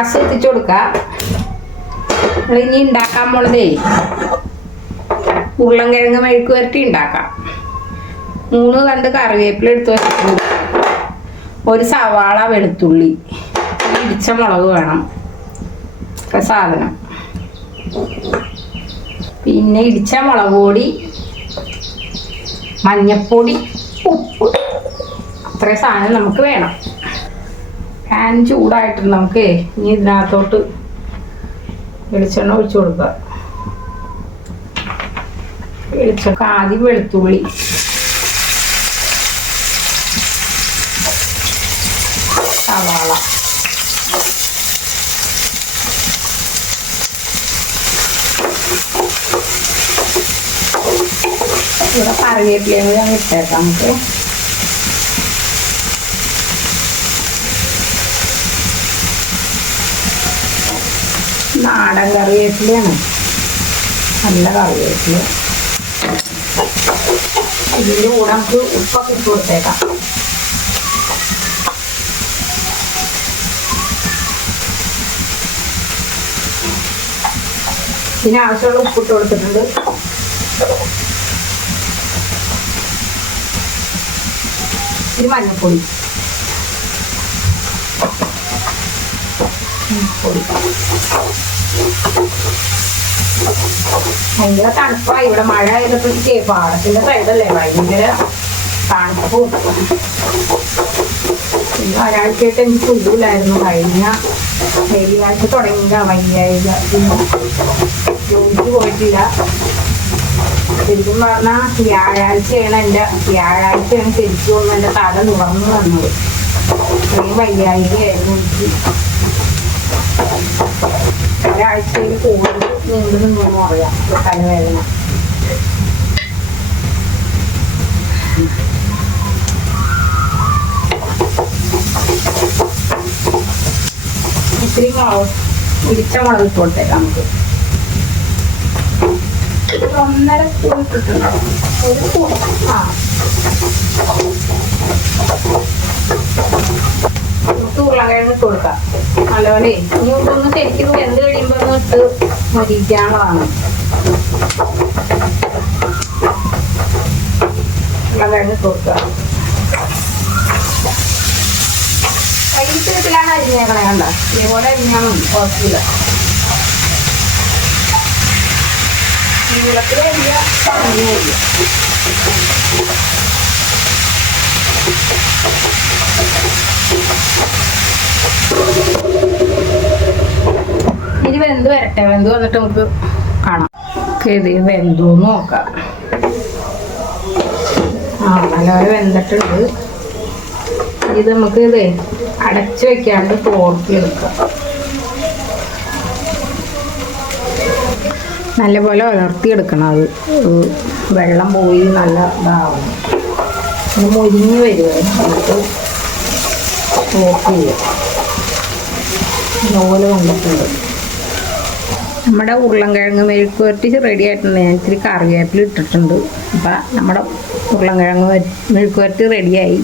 എത്തിച്ചു കൊടുക്കാം. ഇനി ഉണ്ടാക്കാൻ പോണതേ ഉരുളൻകിഴങ്ങ് മെഴുക്ക് വരട്ടി ഉണ്ടാക്കാം. 3 തണ്ട് കറിവേപ്പില എടുത്ത് വെച്ചിട്ടുണ്ട്. ഒരു സവാള, വെളുത്തുള്ളി, ഇടിച്ച മുളക് വേണം, സാധനം. പിന്നെ ഇടിച്ച മുളക് പൊടി, മഞ്ഞപ്പൊടി, ഉപ്പ്, അത്രയും സാധനം നമുക്ക് വേണം. പാൻ ചൂടായിട്ട് നമുക്ക് ഇനി ഇതിനകത്തോട്ട് വെളിച്ചെണ്ണ ഒഴിച്ചു കൊടുക്കുക. ആദ്യം വെളുത്തുള്ളി, സവാള, ഇവിടെ കറിവേപ്പിലയും കൂടി അങ്ങ് ഇട്ടേക്കാം നമുക്ക്. നാടൻ കറിവേപ്പിലയാണ്, നല്ല കറിവേപ്പില. ഇതിൻ്റെ കൂടെ നമുക്ക് ഉപ്പൊക്കെ ഇട്ട് കൊടുത്തേക്കാം. ഇതിനാവശ്യമുള്ള ഉപ്പിട്ട് കൊടുത്തിട്ടുണ്ട്. ഇത് മഞ്ഞപ്പൊടി, ഭയങ്കര തണുപ്പായി ഇവിടെ. മഴ ആയപ്പോഴത്തേക്ക് പാടത്തിന്റെ സൈഡല്ലേ, ഭയങ്കര തണുപ്പും. പിന്നെ ഒരാഴ്ചയായിട്ട് എനിക്ക് സുഖമില്ലായിരുന്നു. കഴിഞ്ഞ വെള്ളിയാഴ്ച തുടങ്ങിയ വയ്യായിക, ജോലിക്ക് പോയിട്ടില്ല. ശരിക്കും പറഞ്ഞാൽ വ്യാഴാഴ്ചയാണ് ശരിക്കും ഒന്ന് എൻ്റെ തല തുറന്നു വന്നത്. അത്രയും വയ്യായികയായിരുന്നു എനിക്ക്. ഒരാഴ്ചയിൽ കൂടുതൽ നീണ്ടു നിന്നൊന്നും അറിയാം തലവേദന. ഇത്തിരി മുളക്, ഇടിച്ച മുളക് ഇട്ട് കൊടുത്തേക്കാം നമുക്ക്. 1.5 സ്പൂൺ ഇട്ടിട്ടുണ്ടാവും. 1 സ്പൂൺ. നമുക്ക് ഉരുളക്കിഴങ്ങ് ഇട്ട് കൊടുക്കാം നല്ലപോലെ. ഇനി ഇതൊന്ന് ശരിക്കും വെന്ത് കഴിയുമ്പോൾ ഒന്ന് ഇട്ട് മരിക്കാനുള്ളതാണ്. ഉരുളക്കിഴങ്ങ് ഇട്ട് കൊടുക്കുക. വൈകിട്ടിലാണ് അരിഞ്ഞേക്കണേ, കണ്ട ഇതേപോലെ അരിഞ്ഞാൽ മതി, കുഴപ്പമില്ല. നീളത്തിൽ അരിഞ്ഞ പറഞ്ഞില്ല. ഇനി വെന്ത് വരട്ടെ. വെന്ത് വന്നിട്ട് നമുക്ക് കാണാം. ഇത് വെന്തോന്ന് നോക്കാം. നല്ലപോലെ വെന്തിട്ടുണ്ട്. ഇത് നമുക്ക് ഇത് അടച്ചു വെക്കാണ്ട് തോർത്തി എടുക്കാം. നല്ലപോലെ വളർത്തിയെടുക്കണം. അത് വെള്ളം പോയി നല്ല ഇതാവണം. മുരിഞ്ഞ് വരുവേ നമുക്ക് തോർത്തി ചെയ്യാം. ഇതുപോലെ വന്നിട്ടുണ്ട്. നമ്മുടെ ഉരുളൻകിഴങ്ങ് മെഴുക്ക് വരട്ടി റെഡി ആയിട്ടുണ്ട്. ഞാൻ ഇത്തിരി കറിവേപ്പില ഇട്ടിട്ടുണ്ട്. അപ്പം നമ്മുടെ ഉരുളൻകിഴങ്ങ് മെഴുക്ക് വരട്ടി റെഡിയായി.